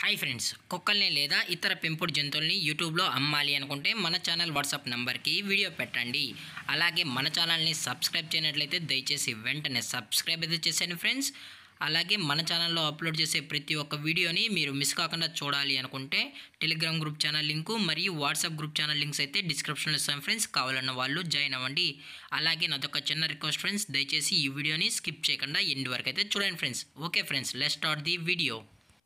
Hi friends, కుక్కల్ని లేదా ఇతర పెంపుడు జంతువుల్ని యూట్యూబ్లో అమ్మాలి అనుకుంటే మన ఛానల్ వాట్సాప్ నెంబర్కి వీడియో పెట్టండి. అలాగే మన ఛానల్ని సబ్స్క్రైబ్ చేయనట్లయితే దయచేసి వెంటనే సబ్స్క్రైబ్ అయితే చేసేయండి ఫ్రెండ్స్. అలాగే మన ఛానల్లో అప్లోడ్ చేసే ప్రతి ఒక్క వీడియోని మీరు మిస్ కాకుండా చూడాలి అనుకుంటే టెలిగ్రామ్ గ్రూప్ ఛానల్ లింకు మరియు వాట్సాప్ గ్రూప్ ఛానల్ లింక్స్ అయితే డిస్క్రిప్షన్లో ఇస్తాను ఫ్రెండ్స్. కావాలన్న వాళ్ళు జాయిన్ అవ్వండి. అలాగే నాదొక చిన్న రిక్వెస్ట్ ఫ్రెండ్స్, దయచేసి ఈ వీడియోని స్కిప్ చేయకుండా ఎండ్ వరకు అయితే చూడండి friends. Okay friends, let's start the video.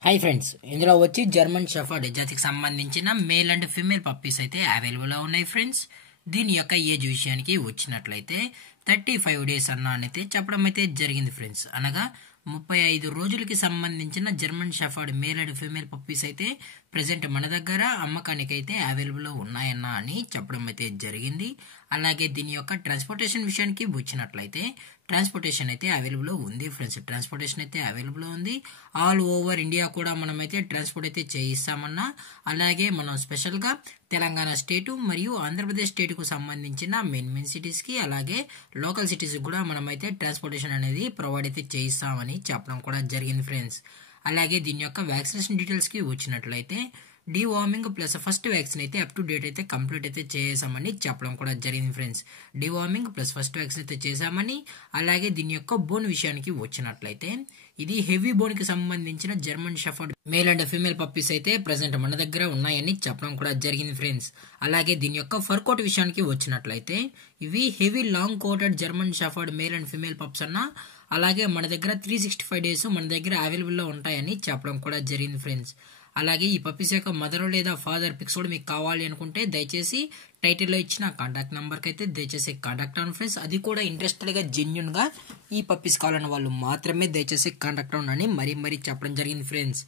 Hi friends, ఇందులో వచ్చి జర్మన్ షెఫర్డ్ జాతికి సంబంధించిన మేల్ అండ్ ఫీమేల్ పప్పీస్ అయితే అవైలబుల్గా ఉన్నాయి ఫ్రెండ్స్. దీని యొక్క ఏజ్ విషయానికి వచ్చినట్లయితే 35 days అయితే చెప్పడం అయితే జరిగింది ఫ్రెండ్స్. అనగా 35 రోజులకి సంబంధించిన German shepherd male and female puppies అయితే ప్రజెంట్ మన దగ్గర అమ్మకానికి అయితే అవైలబుల్లో ఉన్నాయన్న అని చెప్పడం అయితే జరిగింది. అలాగే దీని యొక్క ట్రాన్స్పోర్టేషన్ విషయానికి వచ్చినట్లయితే ట్రాన్స్పోర్టేషన్ అయితే అవైలబుల్ ఉంది ఫ్రెండ్స్. ట్రాన్స్పోర్టేషన్ అయితే అవైలబుల్ ఉంది. ఆల్ ఓవర్ ఇండియా కూడా మనం అయితే ట్రాన్స్పోర్ట్ అయితే చేయిస్తామన్నా. అలాగే మనం స్పెషల్గా తెలంగాణ స్టేటు మరియు ఆంధ్రప్రదేశ్ స్టేట్కు సంబంధించిన మెయిన్ సిటీస్కి అలాగే లోకల్ సిటీస్కి కూడా మనం అయితే ట్రాన్స్పోర్టేషన్ అనేది ప్రొవైడ్ అయితే చేయిస్తామని చెప్పడం కూడా జరిగింది ఫ్రెండ్స్. అలాగే దీని యొక్క వ్యాక్సినేషన్ డీటెయిల్స్కి వచ్చినట్లయితే డివార్మింగ్ ప్లస్ ఫస్ట్ వ్యాక్సిన్ అయితే అప్ టు డేట్ అయితే కంప్లీట్ అయితే చేసామని చెప్పడం కూడా జరిగింది friends. Deworming plus first vaccine అయితే చేసామని. అలాగే దీని యొక్క బోన్ విషయానికి వచ్చినట్లయితే ఇది హెవీ బోన్ కి సంబంధించిన German shepherd male and female puppies అయితే ప్రెసెంట్ మన దగ్గర ఉన్నాయని చెప్పడం కూడా జరిగింది ఫ్రెండ్స్. అలాగే దీని యొక్క ఫర్ కోట్ విషయానికి వచ్చినట్లయితే ఇవి heavy long coated German shepherd male and female pups అన్న. అలాగే మన దగ్గర 365 days మన దగ్గర అవైలబుల్లో ఉంటాయని చెప్పడం కూడా జరిగింది ఫ్రెండ్స్. అలాగే ఈ పప్పీస్ యొక్క మదర్ లేదా ఫాదర్ పిక్స్ కూడా మీకు కావాలి అనుకుంటే దయచేసి టైటిల్లో ఇచ్చిన కాంటాక్ట్ నెంబర్కి అయితే దయచేసి కాంటాక్ట్ అవ్వండి ఫ్రెండ్స్. అది కూడా ఇంట్రెస్టెడ్గా జెన్యున్గా ఈ పప్పీస్ కావాలన్న వాళ్ళు మాత్రమే దయచేసి కాంటాక్ట్ అవ్వండి మరీ చెప్పడం జరిగింది ఫ్రెండ్స్.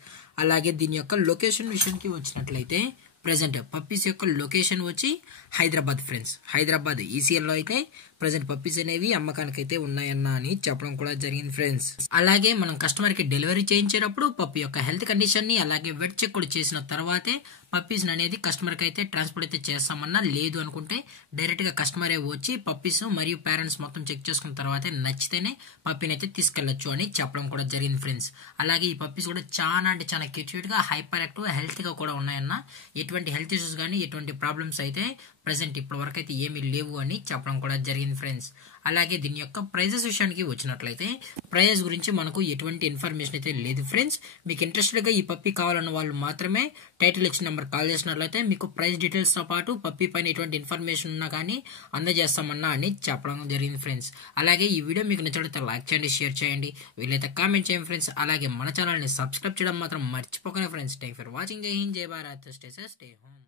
అలాగే దీని యొక్క లొకేషన్ విషయానికి వచ్చినట్లయితే ప్రజెంట్ పప్పీస్ యొక్క లొకేషన్ వచ్చి హైదరాబాద్ ఫ్రెండ్స్. హైదరాబాద్ ఈసీఎల్లో అయితే ప్రజెంట్ పప్పీస్ అనేవి అమ్మకానికి అయితే ఉన్నాయన్న అని చెప్పడం కూడా జరిగింది ఫ్రెండ్స్. అలాగే మనం కస్టమర్ కి డెలివరీ చేయించేటప్పుడు పప్పి యొక్క హెల్త్ కండిషన్ ని అలాగే వెట్ చెక్ కూడా చేసిన తర్వాతే పప్పీస్ అనేది కస్టమర్ కి అయితే ట్రాన్స్పోర్ట్ అయితే చేస్తామన్నా. లేదు అనుకుంటే డైరెక్ట్ గా కస్టమరే వచ్చి పప్పీస్ మరియు పేరెంట్స్ మొత్తం చెక్ చేసుకున్న తర్వాతే నచ్చితేనే పప్పీని అయితే తీసుకెళ్లొచ్చు అని చెప్పడం కూడా జరిగింది ఫ్రెండ్స్. అలాగే ఈ పప్పీస్ కూడా చాలా అంటే చాలా క్యూట్ గా హైపర్ యాక్టివ్ హెల్త్ గా కూడా ఉన్నాయన్న. ఎటువంటి హెల్త్ ఇష్యూస్ కానీ ఎటువంటి ప్రాబ్లమ్స్ అయితే ప్రెసెంట్ ఇప్పటి వరకు అయితే ఏమీ లేవు అని చెప్పడం కూడా జరిగింది ఫ్రెండ్స్. అలాగే దీని యొక్క ప్రైజెస్ విషయానికి వచ్చినట్లయితే ప్రైజెస్ గురించి మనకు ఎటువంటి ఇన్ఫర్మేషన్ అయితే లేదు ఫ్రెండ్స్. మీకు ఇంట్రెస్టెడ్ గా ఈ పప్పీ కావాలన్న వాళ్ళు మాత్రమే టైటిల్ ఇచ్చిన నెంబర్ కాల్ చేసినట్లయితే మీకు ప్రైస్ డీటెయిల్స్ తో పాటు పప్పీ పైన ఎటువంటి ఇన్ఫర్మేషన్ ఉన్నా కానీ అందజేస్తామన్నా అని చెప్పడం జరిగింది ఫ్రెండ్స్. అలాగే ఈ వీడియో మీకు నచ్చినట్లయితే లైక్ చేయండి, షేర్ చేయండి, వీలైతే కామెంట్ చేయండి ఫ్రెండ్స్. అలాగే మన ఛానల్ ని సబ్స్క్రైబ్ చేయడం మాత్రం మర్చిపోకండి ఫ్రెండ్స్. Thanks for watching. జై హింద్, జై Bharat, stay safe, stay home.